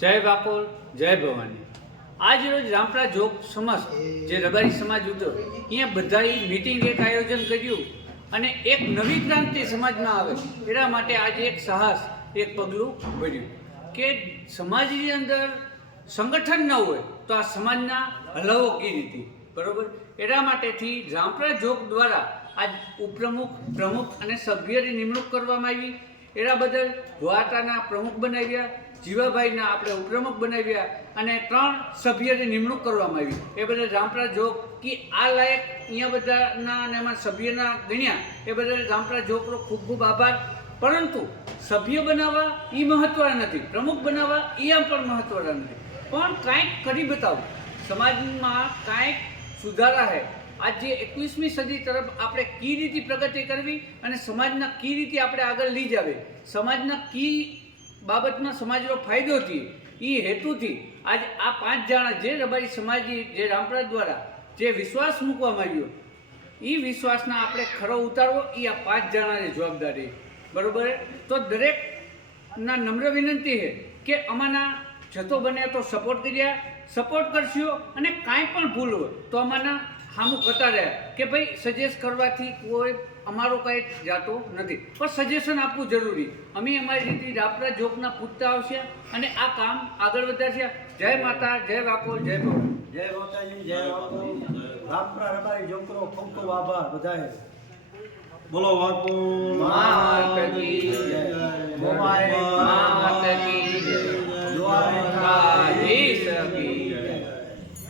જય વાકોલ જય ભવાની. આજ રોજ રામપરા જોગ સમાજ જે રબારી સમાજ હતો અહીંયા બધાએ મિટિંગ એક આયોજન કર્યું અને એક નવી ક્રાંતિ સમાજમાં આવે. એના માટે આજે એક સાહસ, એક પગલું ભર્યું કે સમાજની અંદર સંગઠન ન હોય, તો આ સમાજના હલાવો કી રીતે? બરોબર? એના માટેથી રામપરા જોગ દ્વારા આજ ઉપપ્રમુખ, પ્રમુખ અને સભ્યની નિમણૂક કરવામાં આવી. એના બદલ દ્વારકાના પ્રમુખ બનાવ્યા. જીવાભાઈના આપણે ઉપપ્રમુખ બનાવ્યા અને ત્રણ સભ્યની નિમણૂક કરવામાં આવી. એ બદલ રામપરા કે આ લાયક અહીંયા બધાના અને એમાં સભ્યના ગણ્યા. એ બદલ રામપરા જોગનો ખૂબ ખૂબ આભાર. પરંતુ સભ્ય બનાવવા એ મહત્વના નથી. પ્રમુખ બનાવવા એ આમ પણ મહત્વના નથી. પણ કાંઈક કરી બતાવું. સમાજમાં કાંઈક સુધારા હે. આજે એકવીસમી સદી તરફ આપણે કી રીતે પ્રગતિ કરવી અને સમાજના કી રીતે આપણે આગળ લઈ જાવે? સમાજના કી બાબતમાં સમાજનો ફાયદો થયો. એ હેતુથી આજ આ પાંચ જણા જે રબારી સમાજી જે રામપરા દ્વારા જે વિશ્વાસ મૂકવામાં આવ્યો એ વિશ્વાસના આપણે ખરો ઉતારવો એ આ પાંચ જણાની જવાબદારી. બરાબર? તો દરેકના નમ્ર વિનંતી છે કે અમાના જતો બને તો સપોર્ટ કર્યા સપોર્ટ કરશો અને કાંઈ પણ ભૂલ હોય તો અમાના સામું કરતા રહ્યા કે ભાઈ સજેસ્ટ કરવાથી કોઈ અમારો કાંઈ જાતો નથી. પણ સજેશન આપવું જરૂરી. અમે અમારી રીતે રાપરા જોકના પૂછતા આવશે અને આ કામ આગળ વધારશે. જય માતા જય વાકો જય ભગવાન જય માતાજી જય વાકો રાપરા રબારી જોકરો ખૂબ ખૂબ આભાર બધાએ. બોલો વાકો કી જય.